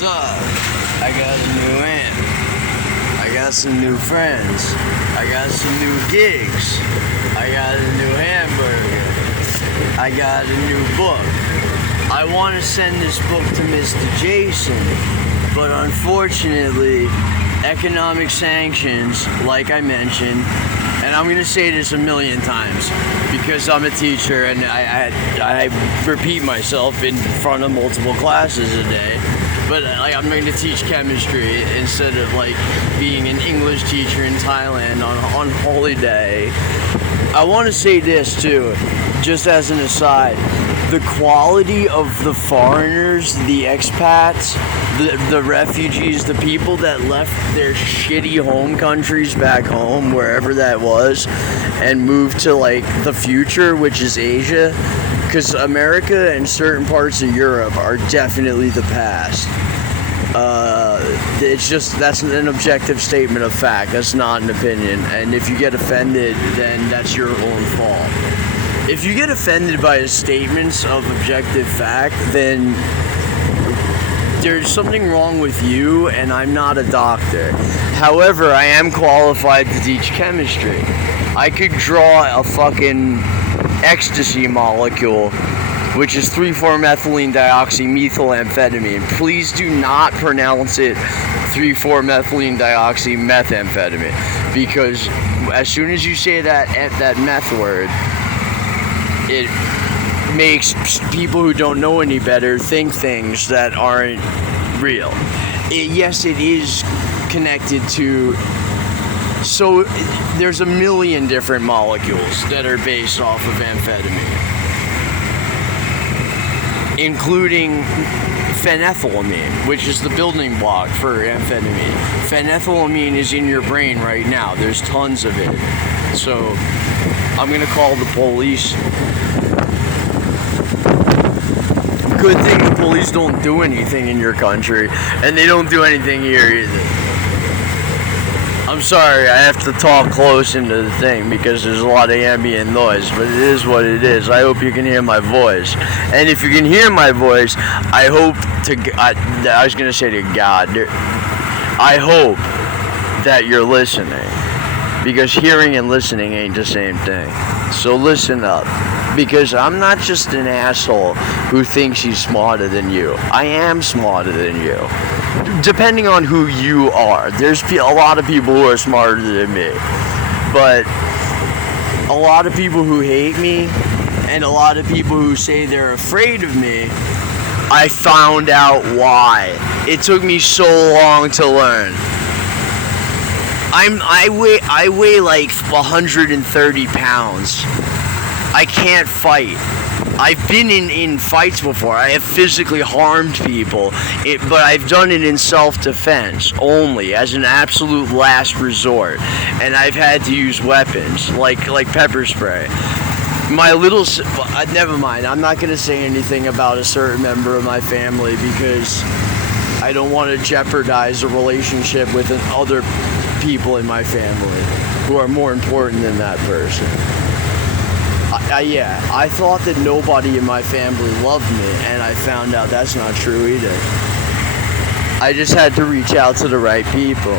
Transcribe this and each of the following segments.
What's up? I got a new amp. I got some new friends. I got some new gigs. I got a new hamburger. I got a new book. I want to send this book to Mr. Jason, but unfortunately, economic sanctions, like I mentioned, and I'm going to say this a million times because I'm a teacher and I repeat myself in front of multiple classes a day. But I'm going to teach chemistry instead of being an English teacher in Thailand on holiday. I want to say this too, just as an aside. The quality of the foreigners, the expats, the refugees, the people that left their shitty home countries back home, wherever that was, and moved to the future, which is Asia. Because America and certain parts of Europe are definitely the past. That's an objective statement of fact. That's not an opinion. And if you get offended, then that's your own fault. If you get offended by statements of objective fact, then there's something wrong with you, and I'm not a doctor. However, I am qualified to teach chemistry. I could draw a fucking ecstasy molecule, which is 3,4-methylene dioxymethylamphetamine. Please do not pronounce it 3,4-methylene dioxymethamphetamine, because as soon as you say that meth word, it makes people who don't know any better think things that aren't real. Yes, it is connected to. So there's a million different molecules that are based off of amphetamine, including phenethylamine, which is the building block for amphetamine. Phenethylamine is in your brain right now. There's tons of it. So I'm going to call the police. Good thing the police don't do anything in your country, and they don't do anything here either. I'm sorry, I have to talk close into the thing because there's a lot of ambient noise, but it is what it is. I hope you can hear my voice. And if you can hear my voice, I hope I was going to say to God, I hope that you're listening, because hearing and listening ain't the same thing. So listen up, because I'm not just an asshole who thinks he's smarter than you. I am smarter than you. Depending on who you are. There's a lot of people who are smarter than me. But a lot of people who hate me and a lot of people who say they're afraid of me, I found out why. It took me so long to learn. I weigh 130 pounds. I can't fight. I've been in fights before. I have physically harmed people, but I've done it in self-defense only, as an absolute last resort. And I've had to use weapons, like pepper spray. Never mind, I'm not going to say anything about a certain member of my family because I don't want to jeopardize a relationship with other people in my family who are more important than that person. I thought that nobody in my family loved me, and I found out that's not true either. I just had to reach out to the right people.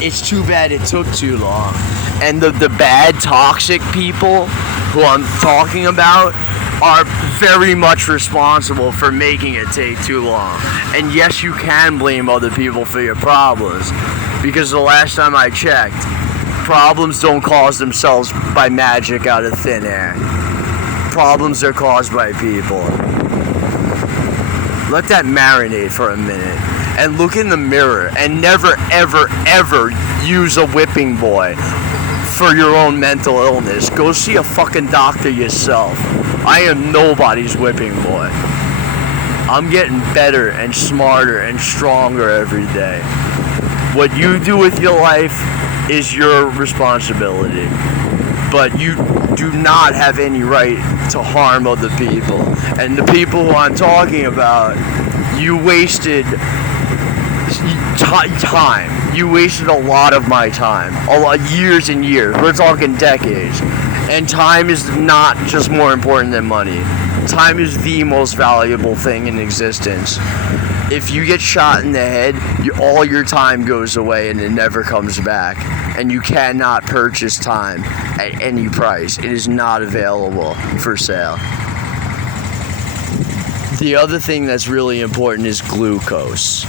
It's too bad it took too long. And the bad, toxic people who I'm talking about are very much responsible for making it take too long. And yes, you can blame other people for your problems, because the last time I checked, problems don't cause themselves by magic out of thin air. Problems are caused by people. Let that marinate for a minute. And look in the mirror and never, ever, ever use a whipping boy for your own mental illness. Go see a fucking doctor yourself. I am nobody's whipping boy. I'm getting better and smarter and stronger every day. What you do with your life is your responsibility, but you do not have any right to harm other people. And the people who I'm talking about, you wasted time. You wasted a lot of my time, years and years. We're talking decades. And time is not just more important than money. Time is the most valuable thing in existence. if you get shot in the head, all your time goes away and it never comes back. And you cannot purchase time at any price. It is not available for sale. The other thing that's really important is glucose.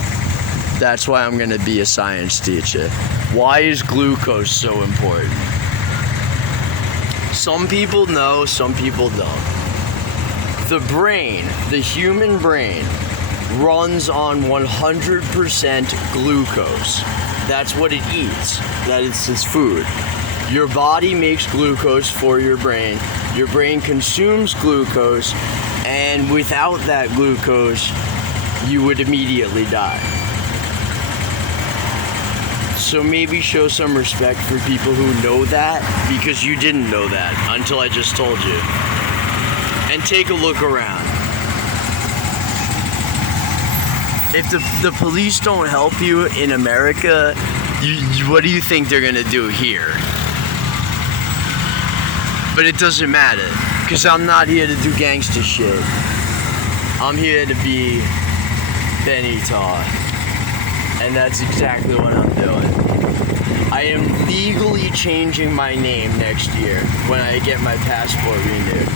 That's why I'm going to be a science teacher. Why is glucose so important? Some people know, some people don't. The brain, the human brain, runs on 100% glucose. That's what it eats. That is its food. Your body makes glucose for your brain. Your brain consumes glucose, and without that glucose, you would immediately die. So maybe show some respect for people who know that, because you didn't know that until I just told you. And take a look around. If the police don't help you in America, what do you think they're gonna do here? But it doesn't matter, because I'm not here to do gangster shit. I'm here to be Benny Tar. And that's exactly what I'm doing. I am legally changing my name next year when I get my passport renewed.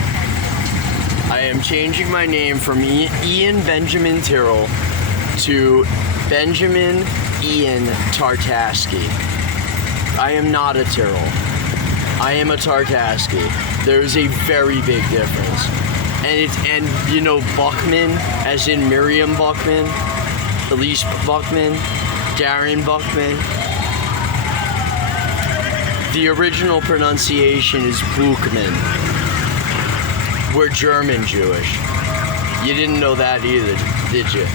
I am changing my name from Ian Benjamin Tyrrell to Benjamin Ian Tartaski. I am not a Tyrrell. I am a Tartaski. There is a very big difference. And you know Buckman, as in Miriam Buckman, Elise Buckman, Darren Buckman. The original pronunciation is Buchman. We're German Jewish. You didn't know that either, did you?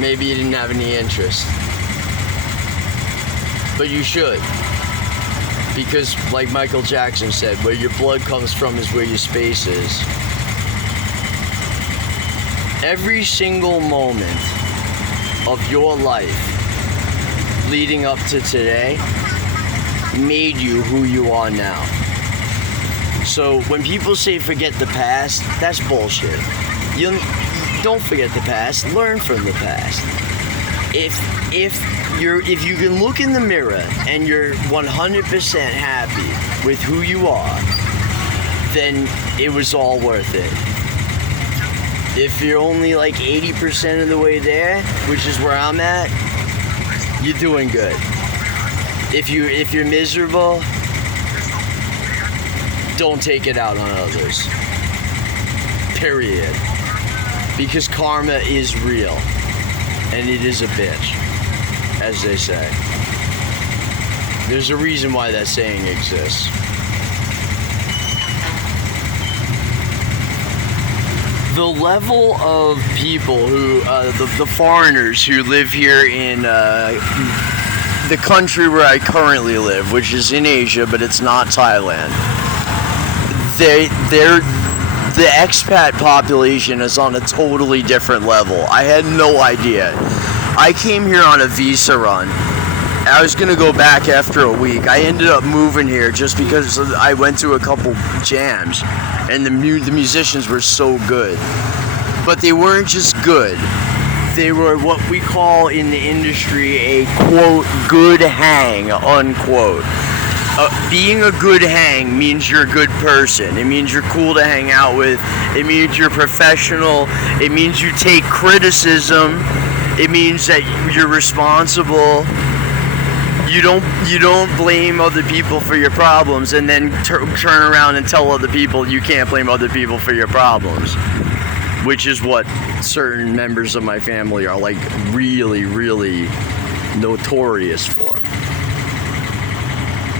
Maybe you didn't have any interest. But you should. Because, like Michael Jackson said, where your blood comes from is where your space is. Every single moment of your life leading up to today made you who you are now. So when people say forget the past, that's bullshit. You don't forget the past, learn from the past. If you can look in the mirror and you're 100% happy with who you are, then it was all worth it. If you're only like 80% of the way there, which is where I'm at, you're doing good. If you're miserable, don't take it out on others. Period. Because karma is real. And it is a bitch, as they say. There's a reason why that saying exists. The level of people who, the foreigners who live here in the country where I currently live, which is in Asia, but it's not Thailand. The expat population is on a totally different level. I had no idea. I came here on a visa run. I was gonna go back after a week. I ended up moving here just because I went to a couple jams, and the musicians were so good. But they weren't just good. They were what we call in the industry a, quote, good hang, unquote. Being a good hang means you're a good person. It means you're cool to hang out with. It means you're professional. It means you take criticism. It means that you're responsible. You don't blame other people for your problems and then turn around and tell other people you can't blame other people for your problems. Which is what certain members of my family are like really, really notorious for.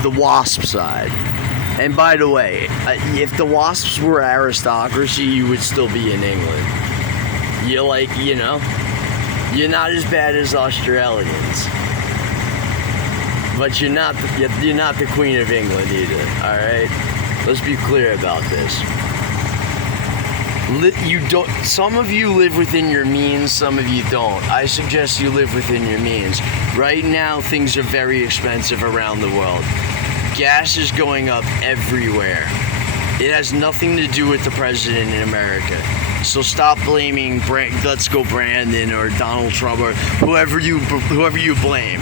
The WASP side. And by the way, if the WASPs were aristocracy, you would still be in England. You're like, you know, you're not as bad as Australians. But you're not the Queen of England either, alright? Let's be clear about this. Some of you live within your means, some of you don't. I suggest you live within your means. Right now, things are very expensive around the world. Gas is going up everywhere. It has nothing to do with the president in America. So stop blaming Let's Go Brandon or Donald Trump or whoever you blame.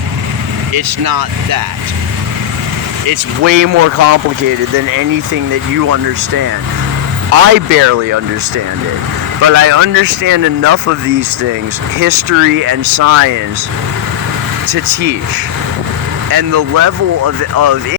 It's not that. It's way more complicated than anything that you understand. I barely understand it, but I understand enough of these things, history and science, to teach. And the level of